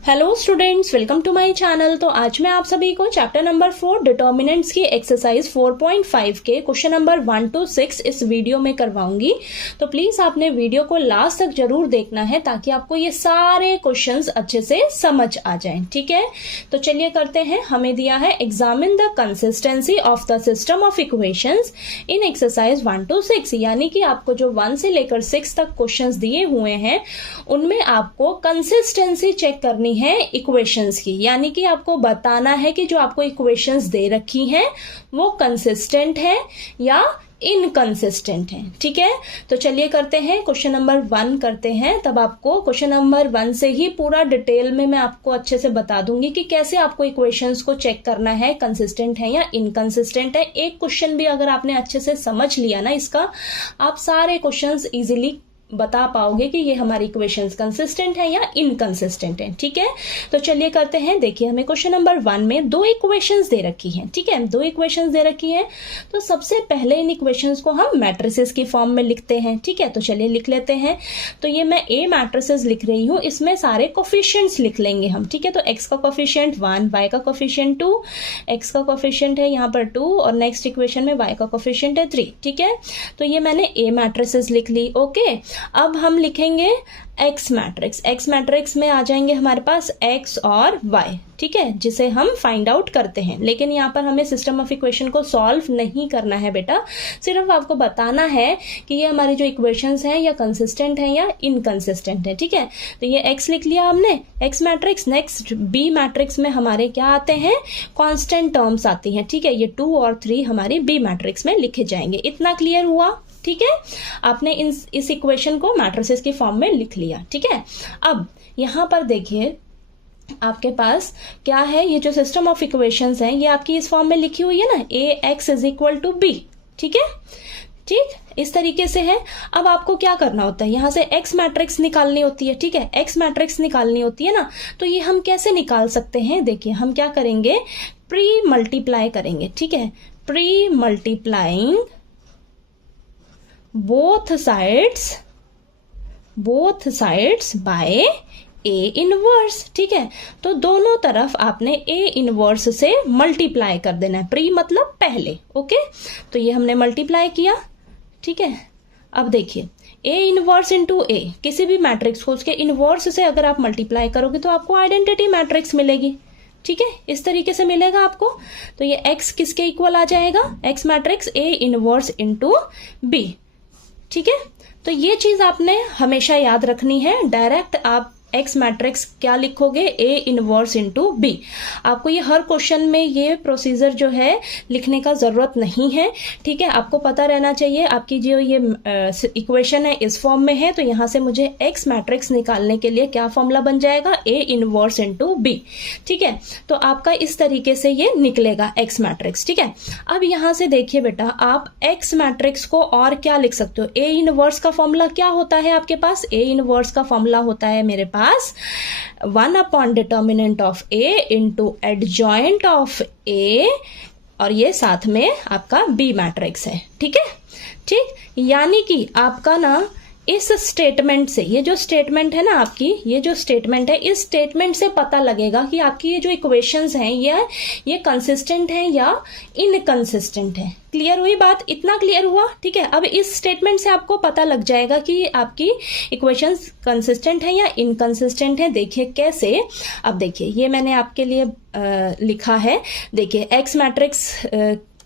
Hello students, welcome to my channel. तो आज मैं आप सभी को चैप्टर नंबर 4 डिटर्मिनेंट्स की एक्सरसाइज 4.5 के क्वेश्चन नंबर 1 to 6 इस वीडियो में करवाऊंगी। तो प्लीज आपने वीडियो को लास्ट तक जरूर देखना है ताकि आपको ये सारे क्वेश्चंस अच्छे से समझ आ जाएं। ठीक है, तो चलिए करते हैं। हमें दिया है examine the consistency of the system of equations in exercise 1 to 6, यानी कि आपको जो 1 से लेकर 6 तक क्वेश्चंस दिए हुए हैं उनमें आपको कंसिस्टेंसी चेक करनी है इक्वेशंस की, यानी कि आपको बताना है कि जो आपको इक्वेशंस दे रखी हैं वो कंसिस्टेंट है या इनकंसिस्टेंट है। ठीक है, तो चलिए करते हैं। क्वेश्चन नंबर 1 करते हैं, तब आपको क्वेश्चन नंबर 1 से ही पूरा डिटेल में मैं आपको अच्छे से बता दूंगी कि कैसे आपको इक्वेशंस को चेक करना है, कंसिस्टेंट है या इनकंसिस्टेंट है। एक क्वेश्चन भी अगर आपने अच्छे से समझ लिया ना इसका, आप सारे क्वेश्चंस इजीली बता पाओगे कि ये हमारी इक्वेशंस कंसिस्टेंट है या इनकंसिस्टेंट है। ठीक है, तो चलिए करते हैं। देखिए, हमें क्वेश्चन नंबर 1 में दो इक्वेशंस दे रखी हैं। ठीक है, दो इक्वेशंस दे रखी हैं, तो सबसे पहले इन इक्वेशंस को हम मैट्रिसेस की फॉर्म में लिखते हैं। ठीक है, तो चलिए लिख लेते हैं। तो ये मैं ए मैट्रिसेस लिख रही हूं, इसमें सारे कोफिशिएंट्स लिख लेंगे हम। ठीक है, तो एक्स का कोफिशिएंट 1, वाई का कोफिशिएंट 2, एक्स का कोफिशिएंट है यहाँ पर 2 और नेक्स्ट इक्वेशन में वाई का कोफिशिएंट है 3। ठीक है, तो ये मैंने ए मैट्रिसेस लिख ली। ओके, अब हम लिखेंगे एक्स मैट्रिक्स। एक्स मैट्रिक्स में आ जाएंगे हमारे पास एक्स और वाई। ठीक है, जिसे हम फाइंड आउट करते हैं, लेकिन यहाँ पर हमें सिस्टम ऑफ इक्वेशन को सॉल्व नहीं करना है बेटा, सिर्फ आपको बताना है कि ये हमारी जो इक्वेशंस हैं या कंसिस्टेंट हैं या इनकंसिस्टेंट है। ठीक है, तो ये एक्स लिख लिया हमने, X matrix. Next B matrix में हमारे क्या आते हैं, कांस्टेंट टर्म्स आती हैं। ठीक है, ये 2 और 3 हमारी बी मैट्रिक्स में लिखे जाएंगे। इतना क्लियर हुआ? ठीक है, आपने इस इक्वेशन को मैट्रिसेस की फॉर्म में लिख लिया। ठीक है, अब यहां पर देखिए आपके पास क्या है, ये जो सिस्टम ऑफ इक्वेशंस हैं ये आपकी इस फॉर्म में लिखी हुई है ना, A X is equal to B. ठीक है, ठीक, इस तरीके से है। अब आपको क्या करना होता है, यहां से एक्स मैट्रिक्स निकालनी होती है। ठीक है, एक्स मैट्रिक्स निकालनी होती है ना, तो ये हम कैसे निकाल सकते हैं? देखिए, हम क्या करेंगे, प्री मल्टीप्लाई करेंगे। ठीक है, pre multiplying both sides by A inverse. ठीक है, तो दोनों तरफ आपने A इनवर्स से मल्टीप्लाई कर देना है। प्री मतलब पहले। ओके, तो ये हमने मल्टीप्लाई किया। ठीक है, अब देखिए A इनवर्स इंटू A, किसी भी मैट्रिक्स को उसके इनवर्स से अगर आप मल्टीप्लाई करोगे तो आपको आइडेंटिटी मैट्रिक्स मिलेगी। ठीक है, इस तरीके से मिलेगा आपको। तो ये x किसके इक्वल आ जाएगा, x matrix A inverse into B। ठीक है, तो ये चीज आपने हमेशा याद रखनी है। डायरेक्ट आप एक्स मैट्रिक्स क्या लिखोगे, ए इनवर्स इंटू बी। आपको ये हर क्वेश्चन में ये प्रोसीजर जो है लिखने का जरूरत नहीं है। ठीक है, आपको पता रहना चाहिए आपकी जो ये इक्वेशन है इस फॉर्म में है, तो यहां से मुझे एक्स मैट्रिक्स निकालने के लिए क्या फॉर्मूला बन जाएगा, ए इनवर्स इंटू बी। ठीक है, तो आपका इस तरीके से ये निकलेगा एक्स मैट्रिक्स। ठीक है, अब यहां से देखिए बेटा, आप एक्स मैट्रिक्स को और क्या लिख सकते हो, ए इनवर्स का फॉर्मूला क्या होता है आपके पास, ए इनवर्स का फॉर्मूला होता है मेरे पास 1 upon determinant of A into adjoint of A, और ये साथ में आपका बी मैट्रिक्स है। ठीक है, ठीक, यानी कि आपका ना इस स्टेटमेंट से, ये जो स्टेटमेंट है ना आपकी, ये जो स्टेटमेंट है, इस स्टेटमेंट से पता लगेगा कि आपकी ये जो इक्वेशंस हैं ये कंसिस्टेंट है या इनकंसिस्टेंट है। क्लियर हुई बात? इतना क्लियर हुआ? ठीक है, अब इस स्टेटमेंट से आपको पता लग जाएगा कि आपकी इक्वेशंस कंसिस्टेंट है या इनकंसिस्टेंट है। देखिए कैसे, अब देखिए ये मैंने आपके लिए लिखा है। देखिए एक्स मैट्रिक्स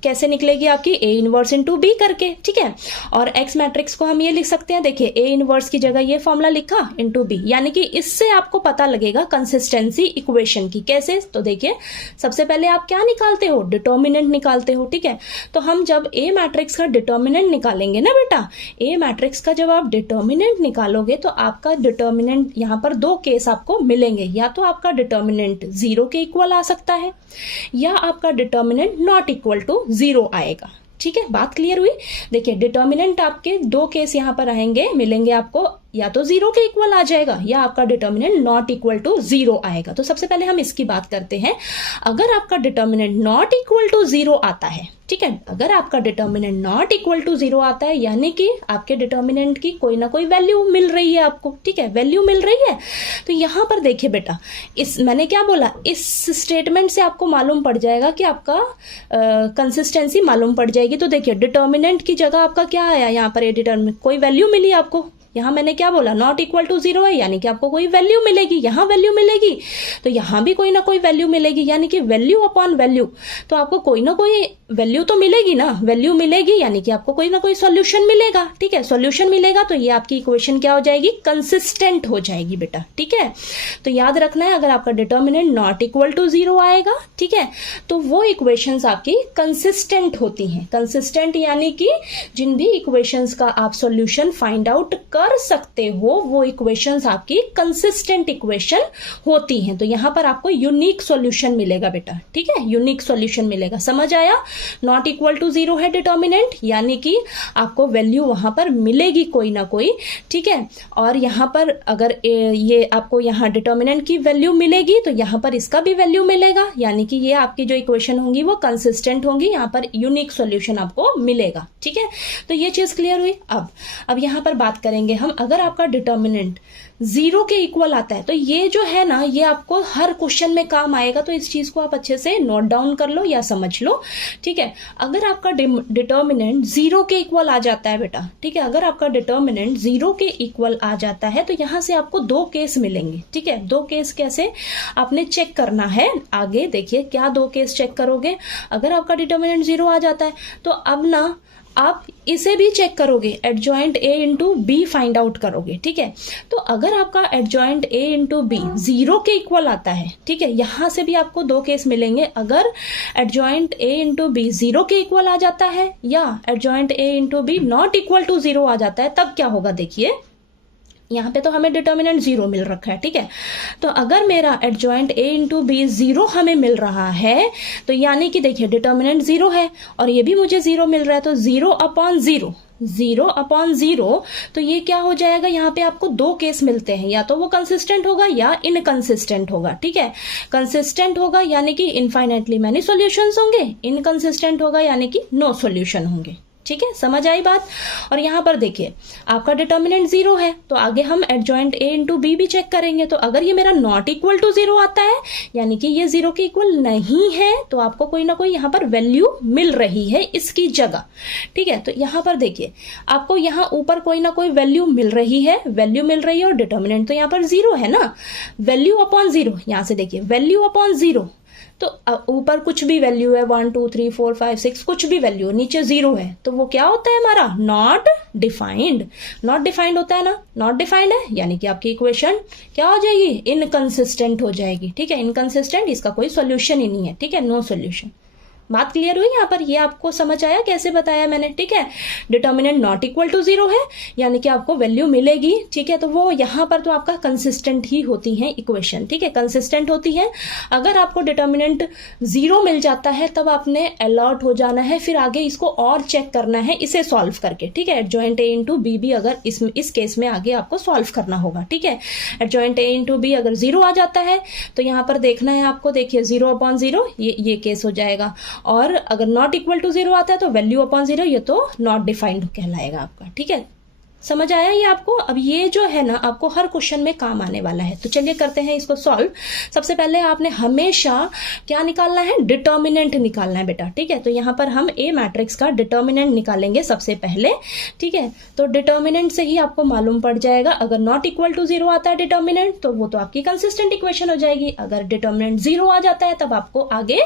कैसे निकलेगी आपकी, ए इनवर्स इंटू बी करके। ठीक है, और एक्स मैट्रिक्स को हम ये लिख सकते हैं, देखिए ए इनवर्स की जगह ये फॉर्मूला लिखा इंटू बी, यानी कि इससे आपको पता लगेगा कंसिस्टेंसी इक्वेशन की। कैसे? तो देखिए सबसे पहले आप क्या निकालते हो, डिटर्मिनेंट निकालते हो। ठीक है, तो हम जब ए मैट्रिक्स का डिटर्मिनेंट निकालेंगे ना बेटा, ए मैट्रिक्स का जब आप डिटर्मिनेंट निकालोगे तो आपका डिटर्मिनेंट यहाँ पर दो केस आपको मिलेंगे, या तो आपका डिटर्मिनेंट 0 के इक्वल आ सकता है या आपका डिटर्मिनेंट नॉट इक्वल टू 0 आएगा। ठीक है, बात क्लियर हुई? देखिए डिटर्मिनेंट आपके दो केस यहाँ पर आएंगे, मिलेंगे आपको, या तो जीरो के इक्वल आ जाएगा या आपका determinant not equal to zero आएगा। तो सबसे पहले हम इसकी बात करते हैं। अगर आपका determinant not equal to zero आता है, ठीक है, अगर आपका determinant not equal to zero आता है यानी कि आपके डिटर्मिनेंट की कोई ना कोई वैल्यू मिल रही है आपको, ठीक है, वैल्यू मिल रही है। तो यहां पर देखिए बेटा, इस मैंने क्या बोला, इस स्टेटमेंट से आपको मालूम पड़ जाएगा कि आपका कंसिस्टेंसी मालूम पड़ जाएगी। तो देखिए डिटर्मिनेंट की जगह आपका क्या आया, यहाँ पर डिटर्मिनेंट कोई वैल्यू मिली आपको। यहां मैंने क्या बोला, नॉट इक्वल टू जीरो है यानी कि आपको कोई वैल्यू मिलेगी, यहां वैल्यू मिलेगी, तो यहां भी कोई ना कोई वैल्यू मिलेगी, यानी कि वैल्यू अपॉन वैल्यू। तो आपको कोई ना कोई वैल्यू तो मिलेगी ना, वैल्यू मिलेगी यानी कि आपको कोई ना कोई सॉल्यूशन मिलेगा, ठीक है। सॉल्यूशन मिलेगा तो ये आपकी इक्वेशन क्या हो जाएगी, कंसिस्टेंट हो जाएगी बेटा, ठीक है। तो याद रखना है, अगर आपका determinant not equal to zero आएगा, ठीक है, तो वो इक्वेशंस आपकी कंसिस्टेंट होती हैं। कंसिस्टेंट यानी कि जिन भी इक्वेशंस का आप सॉल्यूशन फाइंड आउट कर सकते हो वो इक्वेशंस आपकी कंसिस्टेंट इक्वेशन होती हैं। तो यहां पर आपको यूनिक सॉल्यूशन मिलेगा बेटा, ठीक है, यूनिक सॉल्यूशन मिलेगा। समझ आया, नॉट इक्वल टू जीरो है डिटर्मिनेंट यानी कि आपको वैल्यू वहां पर मिलेगी कोई ना कोई, ठीक है। और यहां पर अगर ये आपको यहां डिटर्मिनेंट की वैल्यू मिलेगी तो यहां पर इसका भी वैल्यू मिलेगा, यानी कि ये आपकी जो इक्वेशन होंगी वो कंसिस्टेंट होंगी, यहां पर यूनिक सॉल्यूशन आपको मिलेगा, ठीक है। तो ये चीज क्लियर हुई। अब यहां पर बात करेंगे हम, अगर आपका डिटर्मिनेंट जीरो के इक्वल आता है तो ये जो है ना, ये आपको हर क्वेश्चन में काम आएगा। तो इस चीज को आप अच्छे से नोट डाउन कर लो या समझ लो, ठीक है। अगर आपका डिटर्मिनेंट जीरो के इक्वल आ जाता है बेटा, ठीक है, अगर आपका डिटर्मिनेंट जीरो के इक्वल आ जाता है तो यहां से आपको दो केस मिलेंगे, ठीक है। दो केस कैसे आपने चेक करना है, आगे देखिए क्या दो केस चेक करोगे। अगर आपका डिटर्मिनेंट जीरो आ जाता है तो अब ना आप इसे भी चेक करोगे, adjoint A into B find out करोगे, ठीक है। तो अगर आपका adjoint A into B zero के इक्वल आता है, ठीक है, यहां से भी आपको दो केस मिलेंगे। अगर adjoint A into B zero के इक्वल आ जाता है या adjoint A into B not equal to zero आ जाता है, तब क्या होगा देखिए, यहाँ पे तो हमें डिटर्मिनेंट जीरो मिल रखा है, ठीक है। तो अगर मेरा adjoint A into B zero हमें मिल रहा है तो यानी कि देखिए डिटर्मिनेंट जीरो है और ये भी मुझे जीरो मिल रहा है, तो zero upon zero, zero upon zero, तो ये क्या हो जाएगा, यहाँ पे आपको दो केस मिलते हैं, या तो वो कंसिस्टेंट होगा या इनकंसिस्टेंट होगा, ठीक है। कंसिस्टेंट होगा यानी कि इनफाइनाइटली मैनी सॉल्यूशंस होंगे, इनकंसिस्टेंट होगा यानी कि नो सॉल्यूशन होंगे, ठीक है, समझ आई बात। और यहां पर देखिए आपका डिटर्मिनेंट जीरो है तो आगे हम एडजॉइंट ए इंटू बी भी चेक करेंगे। तो अगर ये मेरा नॉट इक्वल टू जीरो आता है यानी कि ये जीरो के इक्वल नहीं है, तो आपको कोई ना कोई यहां पर वैल्यू मिल रही है इसकी जगह, ठीक है। तो यहां पर देखिए आपको यहां ऊपर कोई ना कोई वैल्यू मिल रही है, वैल्यू मिल रही है और डिटर्मिनेंट तो यहां पर जीरो है ना, वैल्यू अपॉन जीरो, यहां से देखिए वैल्यू अपॉन जीरो, तो ऊपर कुछ भी वैल्यू है 1 2 3 4 5 6 कुछ भी वैल्यू, नीचे जीरो है, तो वो क्या होता है हमारा, नॉट डिफाइंड। नॉट डिफाइंड होता है ना, नॉट डिफाइंड है यानी कि आपकी इक्वेशन क्या हो जाएगी, इनकंसिस्टेंट हो जाएगी, ठीक है। इनकंसिस्टेंट, इसका कोई सॉल्यूशन ही नहीं है, ठीक है, नो सॉल्यूशन। बात क्लियर हुई यहाँ पर, ये आपको समझ आया कैसे बताया मैंने, ठीक है। Determinant not equal to zero है यानी कि आपको वैल्यू मिलेगी, ठीक है, तो वो यहाँ पर तो आपका कंसिस्टेंट ही होती है इक्वेशन, ठीक है, कंसिस्टेंट होती है। अगर आपको डिटर्मिनेंट जीरो मिल जाता है तब आपने अलर्ट हो जाना है, फिर आगे इसको और चेक करना है इसे सॉल्व करके, ठीक है। एडजॉइंट ए इंटू बी भी अगर इस केस में आगे आपको सॉल्व करना होगा, ठीक है। एडजॉइंट ए इंटू बी अगर जीरो आ जाता है तो यहाँ पर देखना है आपको, देखिए जीरो अपॉन जीरो ये केस हो जाएगा, और अगर नॉट इक्वल टू जीरो आता है तो वैल्यू अपॉन जीरो, ये तो नॉट डिफाइंड कहलाएगा आपका, ठीक है। समझ आया ये आपको। अब ये जो है ना आपको हर क्वेश्चन में काम आने वाला है, तो चलिए करते हैं इसको सॉल्व। सबसे पहले आपने हमेशा क्या निकालना है, डिटर्मिनेंट निकालना है बेटा, ठीक है। तो यहाँ पर हम ए मैट्रिक्स का डिटर्मिनेंट निकालेंगे सबसे पहले, ठीक है। तो डिटर्मिनेंट से ही आपको मालूम पड़ जाएगा, अगर नॉट इक्वल टू जीरो आता है डिटर्मिनेंट तो वो तो आपकी कंसिस्टेंट इक्वेशन हो जाएगी, अगर डिटर्मिनेंट जीरो आ जाता है तब आपको आगे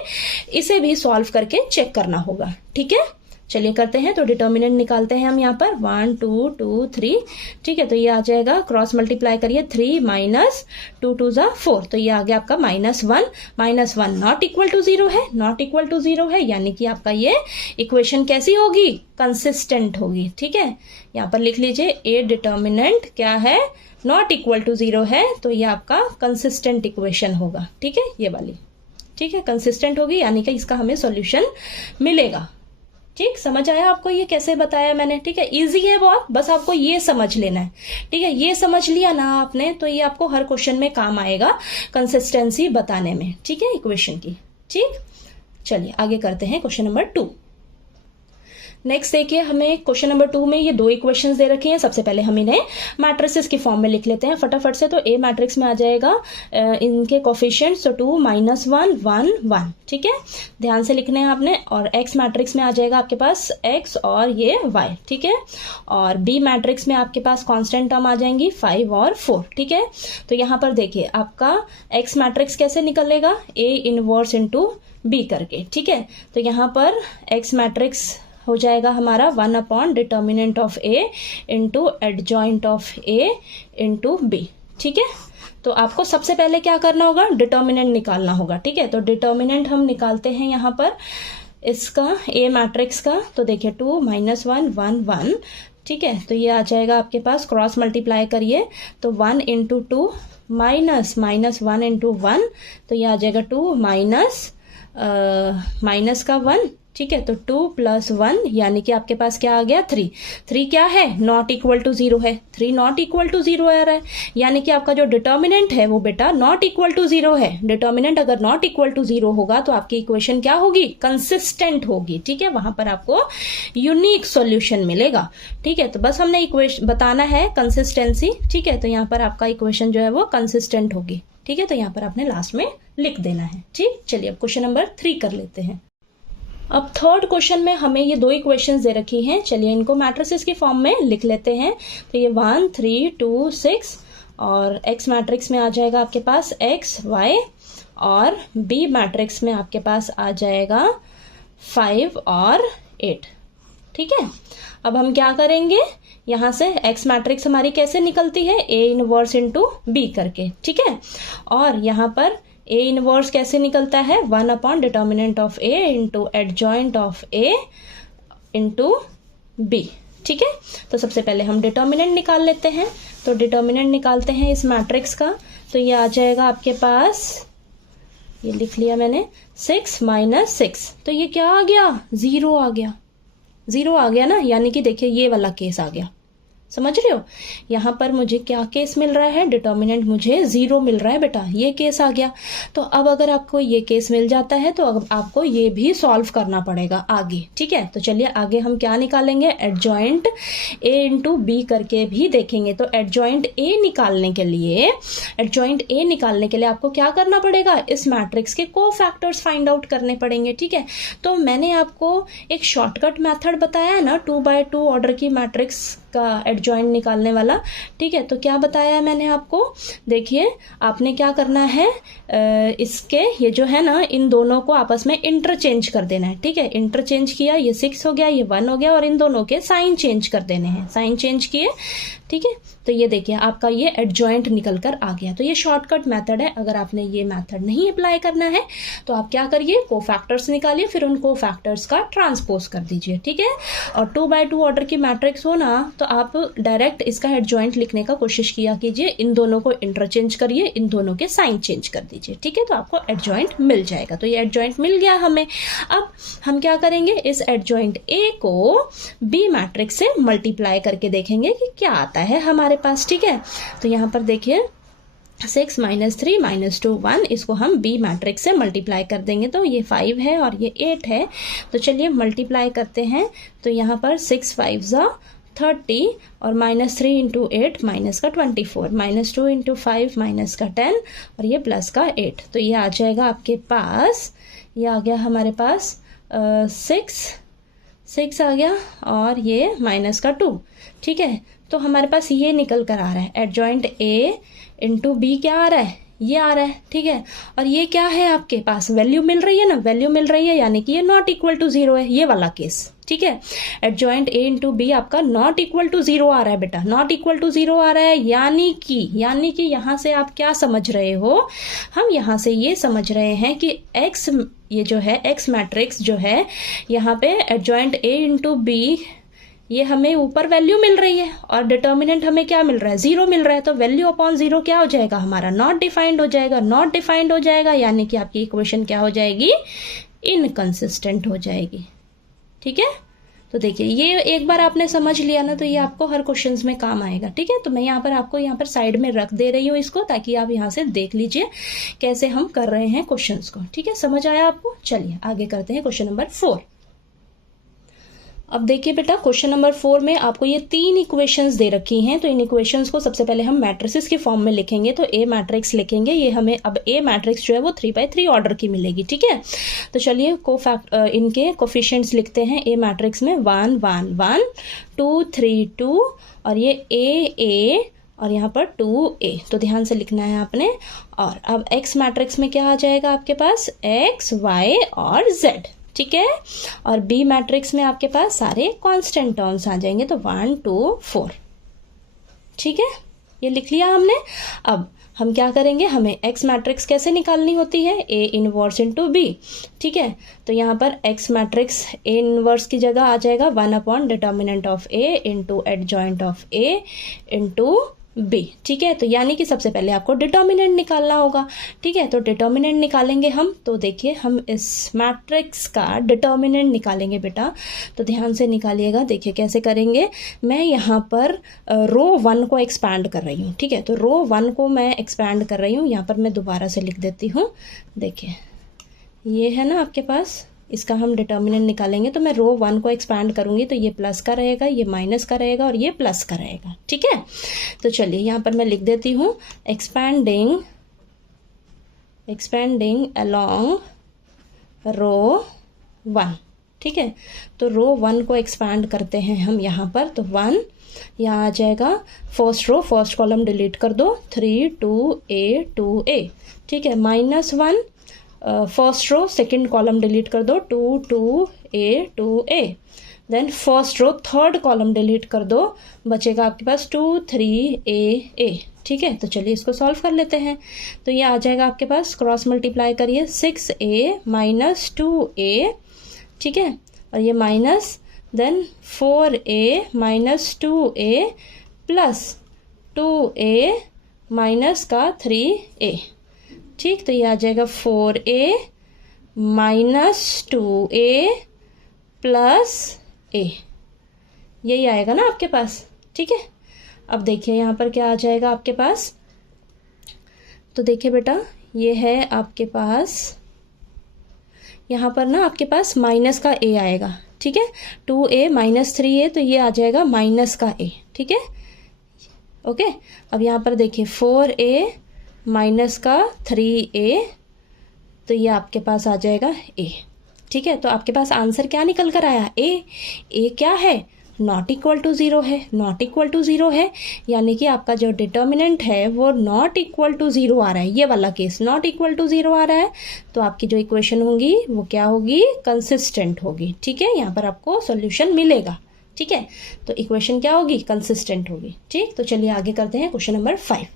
इसे भी सॉल्व करके चेक करना होगा, ठीक है। चलिए करते हैं, तो डिटर्मिनेंट निकालते हैं हम यहाँ पर 1 2 2 3, ठीक है। तो ये आ जाएगा, क्रॉस मल्टीप्लाई करिए, 3 माइनस 2 2 जा 4, तो ये आ गया आपका -1 नॉट इक्वल टू जीरो है, नॉट इक्वल टू जीरो है यानी कि आपका ये इक्वेशन कैसी होगी, कंसिस्टेंट होगी, ठीक है। यहाँ पर लिख लीजिए ए डिटर्मिनेंट क्या है, नॉट इक्वल टू जीरो है, तो ये आपका कंसिस्टेंट इक्वेशन होगा, ठीक है, ये वाली, ठीक है, कंसिस्टेंट होगी यानी कि इसका हमें सॉल्यूशन मिलेगा, ठीक, समझ आया आपको ये कैसे बताया मैंने? ठीक है, इजी है बहुत, बस आपको ये समझ लेना है। ठीक है, ये समझ लिया ना आपने तो ये आपको हर क्वेश्चन में काम आएगा कंसिस्टेंसी बताने में। ठीक है, इक्वेशन की। ठीक, चलिए आगे करते हैं क्वेश्चन नंबर 2। नेक्स्ट देखिए, हमें क्वेश्चन नंबर 2 में ये दो इक्वेशंस दे रखी हैं। सबसे पहले हम इन्हें मैट्रिसेस की फॉर्म में लिख लेते हैं फटाफट से। तो ए मैट्रिक्स में आ जाएगा इनके कोफिशिएंट्स, तो 2 -1 1 1। ठीक है, ध्यान से लिखने हैं आपने। और एक्स मैट्रिक्स में आ जाएगा आपके पास एक्स और ये वाई। ठीक है, और बी मैट्रिक्स में आपके पास कांस्टेंट टर्म आ जाएंगी 5 और 4। ठीक है, तो यहाँ पर देखिए आपका एक्स मैट्रिक्स कैसे निकलेगा, ए इनवर्स इंटू बी करके। ठीक है, तो यहाँ पर एक्स मैट्रिक्स हो जाएगा हमारा 1 upon determinant of A into adjoint of A into B. ठीक है, तो आपको सबसे पहले क्या करना होगा, डिटर्मिनेंट निकालना होगा। ठीक है, तो डिटर्मिनेंट हम निकालते हैं यहाँ पर इसका ए मैट्रिक्स का। तो देखिए 2 -1 1 1। ठीक है, तो ये आ जाएगा आपके पास, क्रॉस मल्टीप्लाई करिए तो 1 इंटू 2 माइनस -1 इंटू 1, तो ये आ जाएगा 2 माइनस का 1। ठीक है, तो 2 + 1 यानी कि आपके पास क्या आ गया 3। 3 क्या है, नॉट इक्वल टू 0 है। 3 नॉट इक्वल टू 0 आ रहा है, यानी कि आपका जो डिटर्मिनेंट है वो बेटा नॉट इक्वल टू 0 है। डिटर्मिनेंट अगर नॉट इक्वल टू 0 होगा तो आपकी इक्वेशन क्या होगी, कंसिस्टेंट होगी। ठीक है, वहां पर आपको यूनिक सॉल्यूशन मिलेगा। ठीक है, तो बस हमने इक्वेशन बताना है कंसिस्टेंसी। ठीक है, तो यहाँ पर आपका इक्वेशन जो है वो कंसिस्टेंट होगी। ठीक है, तो यहाँ पर आपने लास्ट में लिख देना है। ठीक, चलिए अब क्वेश्चन नंबर 3 कर लेते हैं। अब थर्ड क्वेश्चन में हमें ये दो इक्वेशंस दे रखी हैं। चलिए इनको मैट्रिसेस की फॉर्म में लिख लेते हैं। तो ये 1 3 2 6 और एक्स मैट्रिक्स में आ जाएगा आपके पास एक्स वाई, और बी मैट्रिक्स में आपके पास आ जाएगा 5 और 8। ठीक है, अब हम क्या करेंगे, यहाँ से एक्स मैट्रिक्स हमारी कैसे निकलती है, ए इनवर्स इंटू बी करके। ठीक है, और यहाँ पर ए इनवर्स कैसे निकलता है, 1 upon determinant of A into adjoint of A into B. ठीक है, तो सबसे पहले हम डिटर्मिनेंट निकाल लेते हैं। तो डिटर्मिनेंट निकालते हैं इस मैट्रिक्स का। तो ये आ जाएगा आपके पास, ये लिख लिया मैंने, 6 - 6। तो ये क्या आ गया, 0 आ गया। 0 आ गया ना, यानी कि देखिए ये वाला केस आ गया। समझ रहे हो, यहाँ पर मुझे क्या केस मिल रहा है, डिटर्मिनेंट मुझे 0 मिल रहा है बेटा, ये केस आ गया। तो अब अगर आपको ये केस मिल जाता है तो अब आपको ये भी सॉल्व करना पड़ेगा आगे। ठीक है, तो चलिए आगे हम क्या निकालेंगे, एडजॉइंट ए इंटू बी करके भी देखेंगे। तो एडजॉइंट ए निकालने के लिए आपको क्या करना पड़ेगा, इस मैट्रिक्स के कोफैक्टर्स फाइंड आउट करने पड़ेंगे। ठीक है, तो मैंने आपको एक शॉर्टकट मेथड बताया ना 2x2 ऑर्डर की मैट्रिक्स का एडजॉइंट निकालने वाला। ठीक है, तो क्या बताया है मैंने आपको, देखिए आपने क्या करना है, इसके ये जो है ना, इन दोनों को आपस में इंटरचेंज कर देना है। ठीक है, इंटरचेंज किया, ये 6 हो गया, ये 1 हो गया, और इन दोनों के साइन चेंज कर देने हैं। साइन चेंज किए, ठीक है, तो ये देखिए आपका ये एडजॉइंट निकल कर आ गया। तो ये शॉर्टकट मेथड है। अगर आपने ये मेथड नहीं अप्लाई करना है तो आप क्या करिए, कोफैक्टर्स निकालिए, फिर उन कोफैक्टर्स का ट्रांसपोज कर दीजिए। ठीक है, और 2x2 ऑर्डर की मैट्रिक्स हो ना, तो आप डायरेक्ट इसका एडजॉइंट लिखने का कोशिश किया कीजिए, इन दोनों को इंटरचेंज करिए, इन दोनों के साइन चेंज कर दीजिए। ठीक है, तो आपको एडजॉइंट मिल जाएगा। तो ये एडजॉइंट मिल गया हमें। अब हम क्या करेंगे, इस एडजॉइंट ए को बी मैट्रिक्स से मल्टीप्लाई करके देखेंगे कि क्या आता है हमारे पास। ठीक है, तो यहाँ पर देखिए 6 - 3 - 2 1, इसको हम बी मैट्रिक्स से मल्टीप्लाई कर देंगे। तो ये 5 है और ये 8 है। तो चलिए मल्टीप्लाई करते हैं। तो यहाँ पर 6 5 30 और -3 × 8 माइनस का 24, -2 × 5 माइनस का 10 और ये प्लस का 8। तो ये आ जाएगा आपके पास, ये आ गया हमारे पास 6 आ गया और ये माइनस का 2। ठीक है, तो हमारे पास ये निकल कर आ रहा है, एडजॉइंट ए इंटू बी क्या आ रहा है, ये आ रहा है। ठीक है, और ये क्या है आपके पास, वैल्यू मिल रही है ना, वैल्यू मिल रही है, यानी कि ये नॉट इक्वल टू 0 है, ये वाला केस। ठीक है, एडजॉइंट ए इंटू बी आपका नॉट इक्वल टू 0 आ रहा है बेटा, नॉट इक्वल टू 0 आ रहा है, यानी कि यहाँ से आप क्या समझ रहे हो, हम यहाँ से ये समझ रहे हैं कि एक्स, ये जो है एक्स मैट्रिक्स जो है, यहाँ पे एडजॉइंट ए इंटू बी, ये हमें ऊपर वैल्यू मिल रही है और डिटर्मिनेंट हमें क्या मिल रहा है, 0 मिल रहा है। तो वैल्यू अपॉन 0 क्या हो जाएगा हमारा, नॉट डिफाइंड हो जाएगा, नॉट डिफाइंड हो जाएगा, यानी कि आपकी इक्वेशन क्या हो जाएगी, इनकंसिस्टेंट हो जाएगी। ठीक है, तो देखिए ये एक बार आपने समझ लिया ना, तो ये आपको हर क्वेश्चंस में काम आएगा। ठीक है, तो मैं यहाँ पर आपको यहाँ पर साइड में रख दे रही हूँ इसको, ताकि आप यहाँ से देख लीजिए कैसे हम कर रहे हैं क्वेश्चंस को। ठीक है, समझ आया आपको? चलिए आगे करते हैं क्वेश्चन नंबर 4। अब देखिए बेटा, क्वेश्चन नंबर 4 में आपको ये 3 इक्वेशंस दे रखी हैं। तो इन इक्वेशंस को सबसे पहले हम मैट्रिसेस के फॉर्म में लिखेंगे। तो ए मैट्रिक्स लिखेंगे। ये हमें अब ए मैट्रिक्स जो है वो 3x3 ऑर्डर की मिलेगी। ठीक है, तो चलिए इनके कोफिशिएंट्स लिखते हैं। ए मैट्रिक्स में 1 1 1 2 3 2 और ये ए और यहाँ पर 2a। तो ध्यान से लिखना है आपने। और अब एक्स मैट्रिक्स में क्या आ जाएगा आपके पास? x y और z। ठीक है, और बी मैट्रिक्स में आपके पास सारे कांस्टेंट टर्म्स आ जाएंगे। तो 1 2 4। ठीक है, ये लिख लिया हमने। अब हम क्या करेंगे, हमें एक्स मैट्रिक्स कैसे निकालनी होती है? A inverse into B. ठीक है, तो यहाँ पर एक्स मैट्रिक्स ए इनवर्स की जगह आ जाएगा 1 upon determinant of A into adjoint of A into B. ठीक है, तो यानी कि सबसे पहले आपको डिटर्मिनेंट निकालना होगा। ठीक है, तो डिटर्मिनेंट निकालेंगे हम। तो देखिए हम इस मैट्रिक्स का डिटर्मिनेंट निकालेंगे बेटा, तो ध्यान से निकालिएगा। देखिए कैसे करेंगे। मैं यहाँ पर रो 1 को एक्सपैंड कर रही हूँ। ठीक है, तो रो 1 को मैं एक्सपैंड कर रही हूँ। यहाँ पर मैं दोबारा से लिख देती हूँ। देखिए ये है ना आपके पास, इसका हम डिटर्मिनेंट निकालेंगे। तो मैं रो 1 को एक्सपैंड करूंगी, तो ये प्लस का रहेगा, ये माइनस का रहेगा और ये प्लस का रहेगा। ठीक है, तो चलिए यहाँ पर मैं लिख देती हूँ एक्सपैंडिंग अलोंग रो 1। ठीक है, तो रो 1 को एक्सपैंड करते हैं हम यहाँ पर। तो 1 यहाँ आ जाएगा, first row first column delete कर दो, 3 2a 2a। ठीक है, -1 first row second column delete कर दो, 2 2a 2a। देन फर्स्ट रो थर्ड कॉलम डिलीट कर दो, बचेगा आपके पास 2 3a। ठीक है, तो चलिए इसको सॉल्व कर लेते हैं। तो ये आ जाएगा आपके पास, क्रॉस मल्टीप्लाई करिए, 6a माइनस 2a। ठीक है, और ये minus, then 4a minus 2a plus 2a minus का 3a। ठीक, तो ये आ जाएगा 4a minus 2a plus a। यही आएगा ना आपके पास। ठीक है, अब देखिए यहाँ पर क्या आ जाएगा आपके पास। तो देखिए बेटा, ये है आपके पास, यहाँ पर ना आपके पास माइनस का a आएगा। ठीक है, 2a माइनस 3a, तो ये आ जाएगा माइनस का a। ठीक है, ओके। अब यहाँ पर देखिए 4a माइनस का 3a, तो ये आपके पास आ जाएगा a। ठीक है, तो आपके पास आंसर क्या निकल कर आया? a क्या है? नॉट इक्वल टू 0 है। नॉट इक्वल टू 0 है, यानी कि आपका जो डिटर्मिनेंट है वो नॉट इक्वल टू 0 आ रहा है। ये वाला केस नॉट इक्वल टू 0 आ रहा है, तो आपकी जो इक्वेशन होगी वो क्या होगी? कंसिस्टेंट होगी। ठीक है, यहाँ पर आपको सॉल्यूशन मिलेगा। ठीक है, तो इक्वेशन क्या होगी? कंसिस्टेंट होगी। ठीक, तो चलिए आगे करते हैं क्वेश्चन नंबर 5।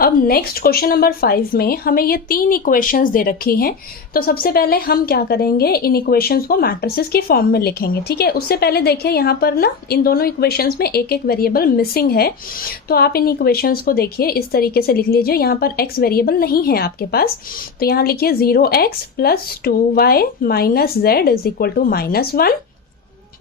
अब नेक्स्ट क्वेश्चन नंबर 5 में हमें ये 3 इक्वेशंस दे रखी हैं। तो सबसे पहले हम क्या करेंगे, इन इक्वेशंस को मैट्रिसेस के फॉर्म में लिखेंगे। ठीक है, उससे पहले देखिए यहाँ पर ना इन दोनों इक्वेशंस में एक एक वेरिएबल मिसिंग है। तो आप इन इक्वेशंस को देखिए इस तरीके से लिख लीजिए। यहाँ पर x वेरिएबल नहीं है आपके पास, तो यहाँ लिखिए 0x plus 2y minus z is equal to -1।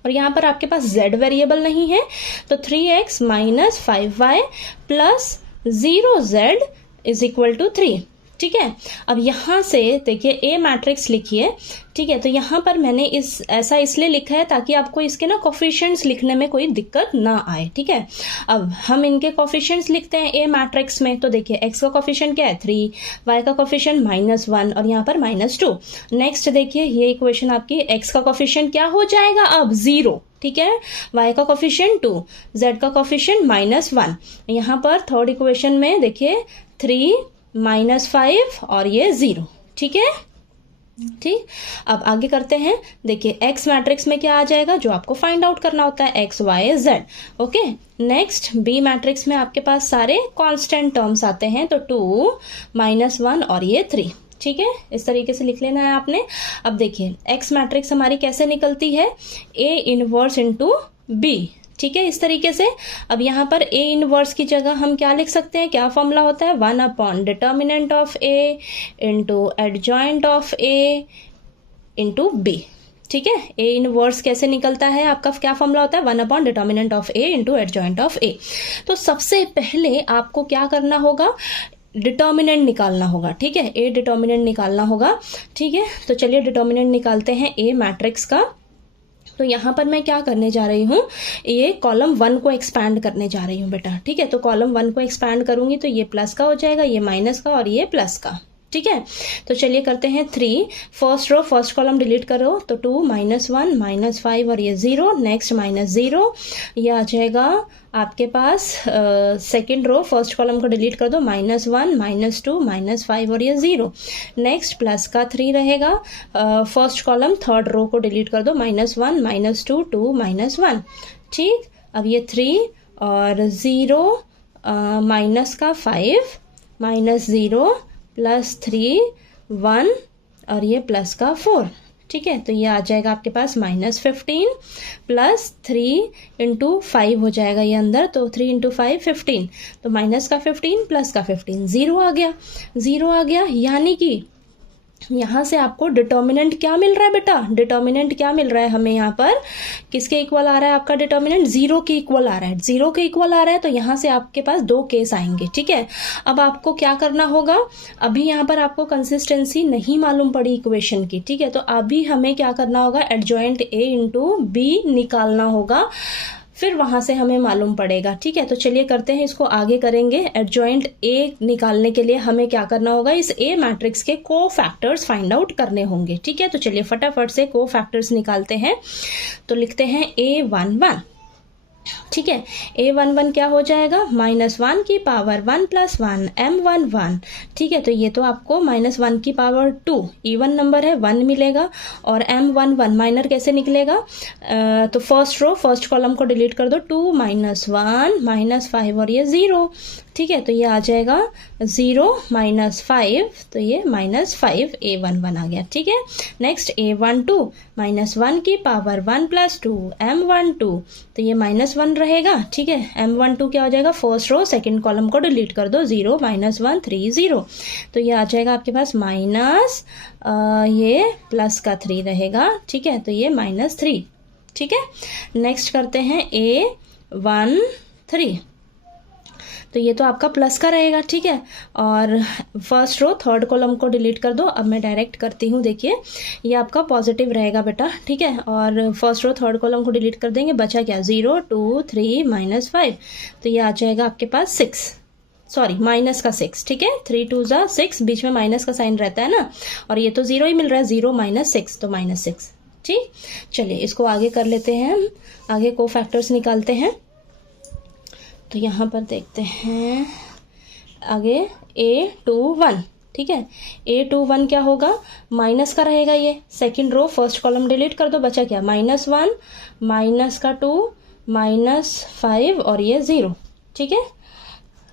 और यहाँ पर आपके पास z वेरिएबल नहीं है, तो 3x minus 5y plus 0z is equal to 3। ठीक है, अब यहाँ से देखिए ए मैट्रिक्स लिखिए। ठीक है, तो यहाँ पर मैंने ऐसा इसलिए लिखा है ताकि आपको इसके ना कोफिशिएंट्स लिखने में कोई दिक्कत ना आए। ठीक है, अब हम इनके कोफिशिएंट्स लिखते हैं ए मैट्रिक्स में। तो देखिए एक्स का कोफिशिएंट क्या है? 3, वाई का कोफिशिएंट -1 और यहाँ पर -2। नेक्स्ट देखिए ये इक्वेशन आपकी, एक्स का कोफिशिएंट क्या हो जाएगा अब? 0। ठीक है, y का कोफिशिएंट 2, z का कोफिशिएंट -1। यहाँ पर थर्ड इक्वेशन में देखिए 3 -5 और ये 0। ठीक है, ठीक। अब आगे करते हैं। देखिए x मैट्रिक्स में क्या आ जाएगा, जो आपको फाइंड आउट करना होता है, x y z। Okay, next b matrix में आपके पास सारे कांस्टेंट टर्म्स आते हैं, तो 2 -1 और ये 3। ठीक है, इस तरीके से लिख लेना है आपने। अब देखिए एक्स मैट्रिक्स हमारी कैसे निकलती है? A inverse into B. ठीक है, इस तरीके से। अब यहाँ पर ए इनवर्स की जगह हम क्या लिख सकते हैं? क्या फॉर्मूला होता है? 1 upon determinant of A into adjoint of A into B. ठीक है। ए इनवर्स कैसे निकलता है, आपका क्या फॉर्मूला होता है, 1 determinant of A into adjoint of A. तो सबसे पहले आपको क्या करना होगा, डिटर्मिनेंट निकालना होगा, ठीक है, ए डिटर्मिनेंट निकालना होगा, ठीक है। तो चलिए डिटर्मिनेंट निकालते हैं ए मैट्रिक्स का। तो यहाँ पर मैं क्या करने जा रही हूँ, ये कॉलम 1 को एक्सपैंड करने जा रही हूँ बेटा, ठीक है। तो कॉलम 1 को एक्सपैंड करूंगी तो ये प्लस का हो जाएगा, ये माइनस का और ये प्लस का, ठीक है। तो चलिए करते हैं 3, first row first column delete करो तो 2 -1 -5 और ये 0, नेक्स्ट -0, ये आ जाएगा आपके पास सेकेंड रो फर्स्ट कॉलम को डिलीट कर दो, -1 -2 -5 और ये 0, नेक्स्ट प्लस का 3 रहेगा, फर्स्ट कॉलम थर्ड रो को डिलीट कर दो, -1 -2 2 -1, ठीक। अब ये 3 और 0 माइनस का 5 -0 +3 1 और ये प्लस का 4, ठीक है। तो ये आ जाएगा आपके पास -15 +3 × 5 हो जाएगा ये अंदर, तो 3 × 5 15, तो माइनस का 15 प्लस का 15, 0 आ गया, 0 आ गया। यानी कि यहाँ से आपको डिटर्मिनेंट क्या मिल रहा है बेटा, डिटर्मिनेंट क्या मिल रहा है हमें यहाँ पर, किसके इक्वल आ रहा है आपका डिटर्मिनेंट, 0 के इक्वल आ रहा है, 0 के इक्वल आ रहा है। तो यहाँ से आपके पास 2 केस आएंगे, ठीक है। अब आपको क्या करना होगा, अभी यहाँ पर आपको कंसिस्टेंसी नहीं मालूम पड़ी इक्वेशन की, ठीक है। तो अभी हमें क्या करना होगा, एडजॉइंट ए इंटू बी निकालना होगा, फिर वहां से हमें मालूम पड़ेगा, ठीक है। तो चलिए करते हैं, इसको आगे करेंगे। एडजॉइंट ए निकालने के लिए हमें क्या करना होगा, इस ए मैट्रिक्स के को फैक्टर्स फाइंड आउट करने होंगे, ठीक है। तो चलिए फटाफट से को फैक्टर्स निकालते हैं। तो लिखते हैं A11, ठीक है। A11 क्या हो जाएगा, -1 की पावर 1 + 1 M11, ठीक है। तो ये तो आपको -1 की पावर 2 इवन नंबर है 1 मिलेगा, और M11 माइनर कैसे निकलेगा, तो फर्स्ट रो फर्स्ट कॉलम को डिलीट कर दो, 2 -1 -5 और ये 0, ठीक है। तो ये आ जाएगा 0 -5, तो ये -5 A11 आ गया, ठीक है। नेक्स्ट A12 -1 की पावर 1 + 2 M12, तो ये -1 रहेगा, ठीक है। M12 क्या हो जाएगा, फर्स्ट रो सेकंड कॉलम को डिलीट कर दो, 0 -1 3 0, तो ये आ जाएगा आपके पास माइनस ये प्लस का 3 रहेगा, ठीक है। तो ये -3, ठीक है। नेक्स्ट करते हैं A13, तो ये तो आपका प्लस का रहेगा, ठीक है। और फर्स्ट रो थर्ड कॉलम को डिलीट कर दो, अब मैं डायरेक्ट करती हूँ, देखिए ये आपका पॉजिटिव रहेगा बेटा, ठीक है। और फर्स्ट रो थर्ड कॉलम को डिलीट कर देंगे, बचा क्या, 0 2 3 -5, तो ये आ जाएगा आपके पास 6, सॉरी माइनस का 6, ठीक है। 3 2 ज़ा 6, बीच में माइनस का साइन रहता है ना, और ये तो 0 ही मिल रहा है, 0 -6 तो -6, ठीक। चलिए इसको आगे कर लेते हैं हम, आगे को फैक्टर्स निकालते हैं। तो यहाँ पर देखते हैं आगे A21, ठीक है। A21 क्या होगा, माइनस का रहेगा, ये second row first column delete कर दो, बचा क्या, -1 माइनस का 2 -5 और ये 0, ठीक है।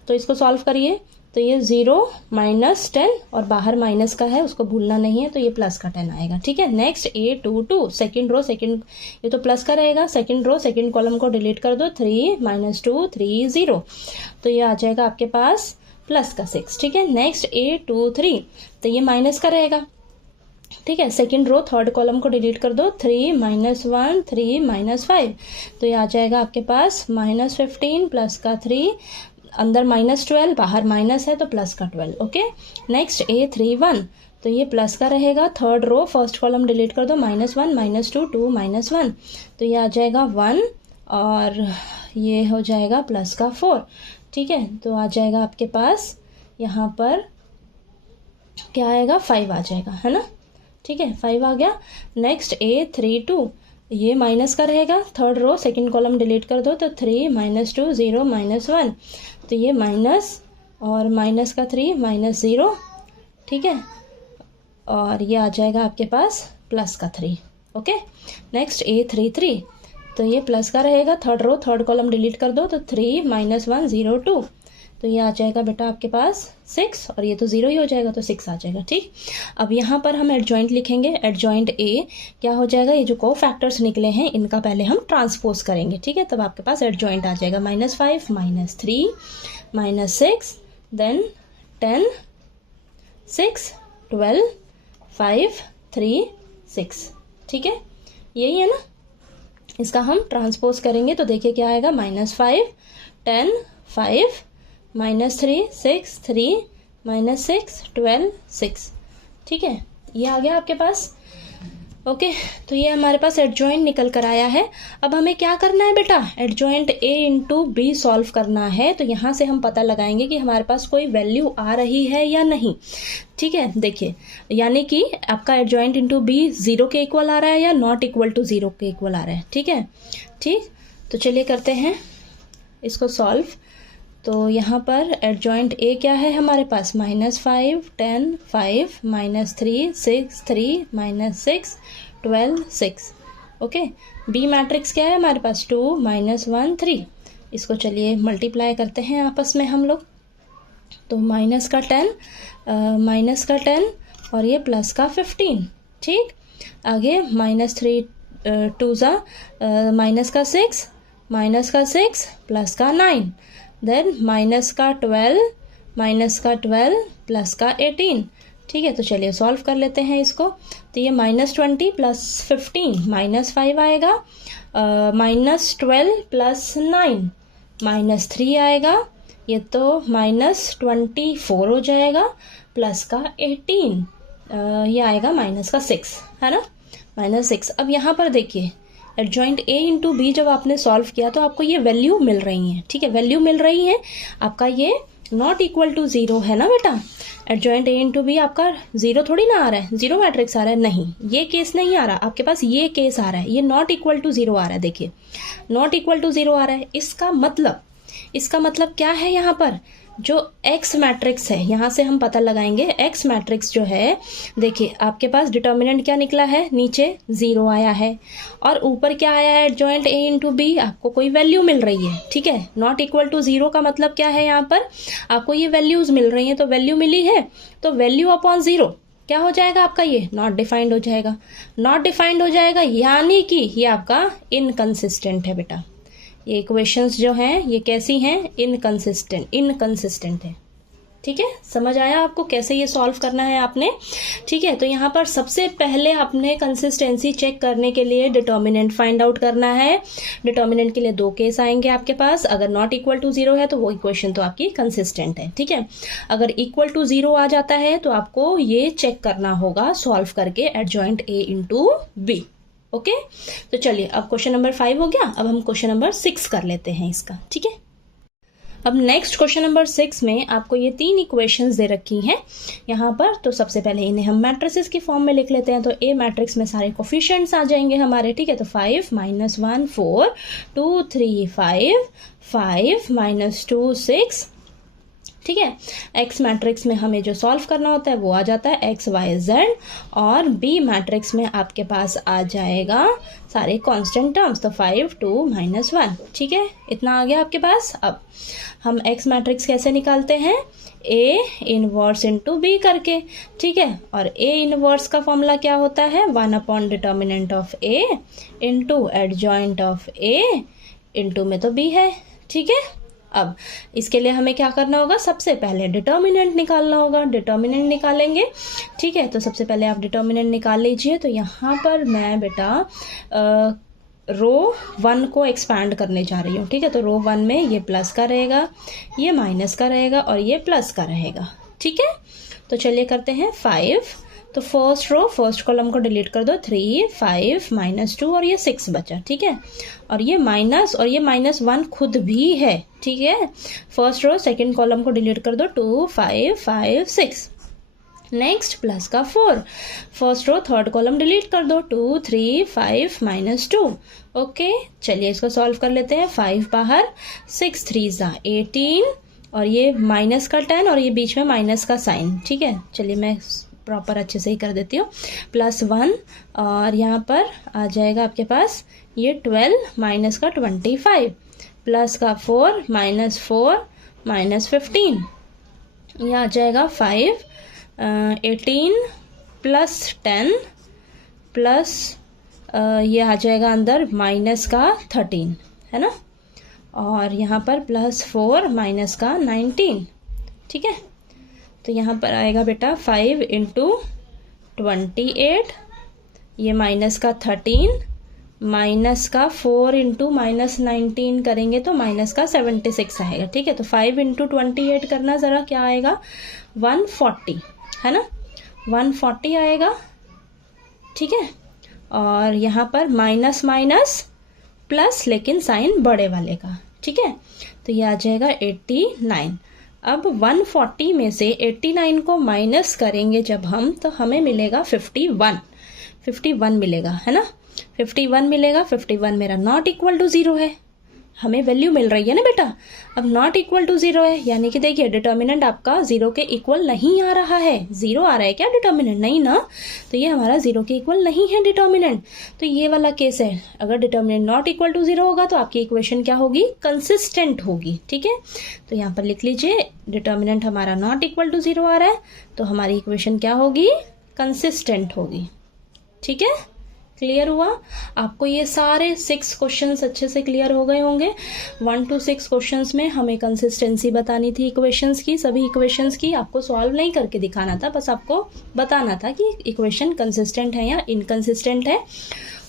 तो इसको सॉल्व करिए, तो ये 0 -10 और बाहर माइनस का है, उसको भूलना नहीं है, तो ये प्लस का 10 आएगा, ठीक है। Next A22 second row second, ये तो प्लस का रहेगा, सेकंड रो सेकंड कॉलम को डिलीट कर दो, 3 -2 3 0, तो ये आ जाएगा आपके पास प्लस का 6, ठीक है। नेक्स्ट A23, तो ये माइनस का रहेगा, ठीक है। सेकंड रो थर्ड कॉलम को डिलीट कर दो, 3 -1 3 -5, तो ये आ जाएगा आपके पास -15 प्लस का 3, अंदर -12 बाहर माइनस है तो प्लस का 12, ओके। नेक्स्ट A31, तो ये प्लस का रहेगा, third row first column delete कर दो, -1 -2 2 -1, तो ये आ जाएगा 1 और ये हो जाएगा प्लस का 4, ठीक है। तो आ जाएगा आपके पास यहाँ पर क्या आएगा, 5 आ जाएगा, है ना, ठीक है, 5 आ गया। नेक्स्ट A32, ये माइनस का रहेगा, third row second column delete कर दो, तो 3 -2 0 -1, तो ये माइनस और माइनस का 3 -0, ठीक है। और ये आ जाएगा आपके पास प्लस का 3, ओके। नेक्स्ट A33, तो ये प्लस का रहेगा, third row third column delete कर दो, तो 3 -1 0 2, तो ये आ जाएगा बेटा आपके पास 6 और ये तो 0 ही हो जाएगा, तो 6 आ जाएगा, ठीक। अब यहाँ पर हम एडजॉइंट लिखेंगे, एडजॉइंट ए क्या हो जाएगा, ये जो को फैक्टर्स निकले हैं इनका पहले हम ट्रांसपोज करेंगे, ठीक है। तब आपके पास एडजॉइंट आ जाएगा -5 -3 -6 देन 10 6 12 5 3 6, ठीक है। यही है ना, इसका हम ट्रांसपोज करेंगे तो देखिए क्या आएगा, -5 10 5 -3 6 3 -6 12 6। ठीक है, ये आ गया आपके पास। ओके, तो ये हमारे पास एडजॉइंट निकल कर आया है। अब हमें क्या करना है बेटा, adjoint A into B solve करना है। तो यहाँ से हम पता लगाएंगे कि हमारे पास कोई वैल्यू आ रही है या नहीं। ठीक है, देखिए यानी कि आपका एडजॉइंट इंटू बी 0 के इक्वल आ रहा है या नॉट इक्वल टू 0 के इक्वल आ रहा है। ठीक है, ठीक, तो चलिए करते हैं इसको सॉल्व। तो यहाँ पर एडजॉइंट A क्या है हमारे पास, -5 10 5 -3 6 3 -6 12 6। ओके, B मैट्रिक्स क्या है हमारे पास, 2 -1 3। इसको चलिए मल्टीप्लाई करते हैं आपस में हम लोग। तो माइनस का 10 और ये प्लस का 15। ठीक, आगे -3 2 माइनस का 6 प्लस का 9, देन माइनस का 12 प्लस का 18। ठीक है, तो चलिए सॉल्व कर लेते हैं इसको। तो ये -20 प्लस 15 -5 आएगा, -12 प्लस 9 -3 आएगा, ये तो -24 हो जाएगा, प्लस का 18 ये आएगा माइनस का 6, है ना, -6। अब यहाँ पर देखिए एडजॉइंट A इंटू बी जब आपने सॉल्व किया तो आपको ये वैल्यू मिल रही है। ठीक है, वैल्यू मिल रही है, आपका ये नॉट इक्वल टू 0 है ना बेटा। एडजॉइंट A इंटू बी आपका 0 थोड़ी ना आ रहा है, 0 मैट्रिक्स आ रहा है, नहीं ये केस नहीं आ रहा आपके पास, ये केस आ रहा है, ये नॉट इक्वल टू 0 आ रहा है। देखिए नॉट इक्वल टू 0 आ रहा है, इसका मतलब क्या है, यहाँ पर जो X मैट्रिक्स है यहाँ से हम पता लगाएंगे। X मैट्रिक्स जो है, देखिए आपके पास डिटर्मिनेंट क्या निकला है, नीचे 0 आया है और ऊपर क्या आया है, एडजॉइंट A इंटू बी, आपको कोई वैल्यू मिल रही है। ठीक है, नॉट इक्वल टू 0 का मतलब क्या है, यहाँ पर आपको ये वैल्यूज मिल रही हैं, तो वैल्यू मिली है तो वैल्यू अपॉन 0 क्या हो जाएगा आपका, ये नॉट डिफाइंड हो जाएगा। नॉट डिफाइंड हो जाएगा यानी कि ये आपका इनकंसिस्टेंट है बेटा। ये इक्वेशंस जो हैं ये कैसी हैं, इनकंसिस्टेंट है। ठीक है, समझ आया आपको कैसे ये सॉल्व करना है आपने। ठीक है, तो यहाँ पर सबसे पहले आपने कंसिस्टेंसी चेक करने के लिए डिटर्मिनेंट फाइंड आउट करना है। डिटर्मिनेंट के लिए 2 केस आएंगे आपके पास। अगर नॉट इक्वल टू 0 है तो वो इक्वेशन तो आपकी कंसिस्टेंट है। ठीक है, अगर इक्वल टू 0 आ जाता है तो आपको ये चेक करना होगा सॉल्व करके adjoint A into B. Okay, तो चलिए अब क्वेश्चन नंबर 5 हो गया, अब हम क्वेश्चन नंबर 6 कर लेते हैं इसका। ठीक है, अब नेक्स्ट क्वेश्चन नंबर 6 में आपको ये 3 इक्वेशंस दे रखी हैं यहाँ पर। तो सबसे पहले इन्हें हम मैट्रिसेस की फॉर्म में लिख लेते हैं। तो A मैट्रिक्स में सारे कोफिशिएंट्स आ जाएंगे हमारे। ठीक है, तो 5 -1 4 2 3 5 5 -2 6। ठीक है, X मैट्रिक्स में हमें जो सॉल्व करना होता है वो आ जाता है X Y Z, और B मैट्रिक्स में आपके पास आ जाएगा सारे कांस्टेंट टर्म्स, तो 5 2 -1। ठीक है, इतना आ गया आपके पास। अब हम X मैट्रिक्स कैसे निकालते हैं, A इनवर्स इंटू B करके। ठीक है, और A इनवर्स का फॉर्मूला क्या होता है, 1 upon determinant of A into adjoint of A into में तो B है। ठीक है, अब इसके लिए हमें क्या करना होगा, सबसे पहले डिटर्मिनेंट निकालना होगा। डिटर्मिनेंट निकालेंगे। ठीक है, तो सबसे पहले आप डिटर्मिनेंट निकाल लीजिए। तो यहाँ पर मैं बेटा रो 1 को एक्सपैंड करने जा रही हूँ। ठीक है, तो रो 1 में ये प्लस का रहेगा, ये माइनस का रहेगा और ये प्लस का रहेगा। ठीक है, तो चलिए करते हैं 5। तो फर्स्ट कॉलम को डिलीट कर दो, 3 5 -2 और ये 6 बचा। ठीक है, और ये माइनस और ये -1 खुद भी है। ठीक है, फर्स्ट रो सेकंड कॉलम को डिलीट कर दो, 2 5 5 6। नेक्स्ट प्लस का 4, फर्स्ट रो थर्ड कॉलम डिलीट कर दो, 2 3 5 -2। ओके, चलिए इसको सॉल्व कर लेते हैं। 5 बाहर, 6 3 18 और ये माइनस का 10 और ये बीच में माइनस का साइन। ठीक है, चलिए मैं प्रॉपर अच्छे से ही कर देती हूँ। +1 और यहाँ पर आ जाएगा आपके पास ये 12 माइनस का 25, प्लस का 4 -4 -15, ये आ जाएगा 5 18 + 10 प्लस ये आ जाएगा अंदर माइनस का 13, है ना, और यहाँ पर +4 माइनस का 19। ठीक है, तो यहाँ पर आएगा बेटा 5 × 28, ये माइनस का 13 माइनस का 4 इंटू -19 करेंगे तो माइनस का 76 आएगा। ठीक है, तो 5 इंटू 28 करना ज़रा, क्या आएगा 140, है ना, 140 आएगा। ठीक है, और यहाँ पर माइनस माइनस प्लस, लेकिन साइन बड़े वाले का। ठीक है, तो ये आ जाएगा 89। अब 140 में से 89 को माइनस करेंगे जब हम, तो हमें मिलेगा 51 मिलेगा, है ना, 51 मिलेगा। 51 मेरा नॉट इक्वल टू 0 है, हमें वैल्यू मिल रही है ना बेटा। अब नॉट इक्वल टू 0 है, यानी कि देखिए डिटर्मिनेंट आपका 0 के इक्वल नहीं आ रहा है। 0 आ रहा है क्या डिटर्मिनेंट? नहीं ना, तो ये हमारा 0 के इक्वल नहीं है डिटर्मिनेंट। तो ये वाला केस है, अगर डिटर्मिनेंट नॉट इक्वल टू 0 होगा तो आपकी इक्वेशन क्या होगी? कंसिस्टेंट होगी। ठीक है, तो यहाँ पर लिख लीजिए डिटर्मिनेंट हमारा नॉट इक्वल टू 0 आ रहा है, तो हमारी इक्वेशन क्या होगी? कंसिस्टेंट होगी। ठीक है, क्लियर हुआ? आपको ये सारे 6 क्वेश्चंस अच्छे से क्लियर हो गए होंगे। 1 to 6 क्वेश्चंस में हमें कंसिस्टेंसी बतानी थी इक्वेशंस की, सभी इक्वेशंस की। आपको सॉल्व नहीं करके दिखाना था, बस आपको बताना था कि इक्वेशन कंसिस्टेंट है या इनकंसिस्टेंट है।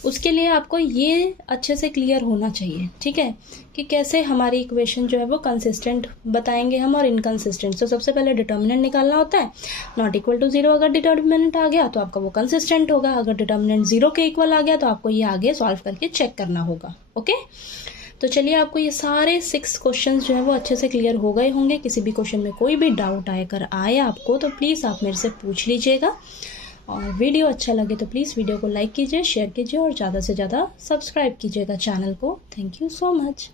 उसके लिए आपको ये अच्छे से क्लियर होना चाहिए। ठीक है, कि कैसे हमारी इक्वेशन जो है वो कंसिस्टेंट बताएंगे हम और इनकंसिस्टेंट। तो सबसे पहले डिटर्मिनेंट निकालना होता है। नॉट इक्वल टू 0 अगर डिटर्मिनेंट आ गया तो आपका वो कंसिस्टेंट होगा। अगर डिटर्मिनेंट 0 के इक्वल आ गया तो आपको ये आगे सॉल्व करके चेक करना होगा। ओके, तो चलिए, आपको ये सारे 6 क्वेश्चन जो है वो अच्छे से क्लियर हो गए होंगे। किसी भी क्वेश्चन में कोई भी डाउट आए आपको तो प्लीज़ आप मेरे से पूछ लीजिएगा। और वीडियो अच्छा लगे तो प्लीज़ वीडियो को लाइक कीजिए, शेयर कीजिए और ज़्यादा से ज़्यादा सब्सक्राइब कीजिएगा चैनल को। Thank you so much.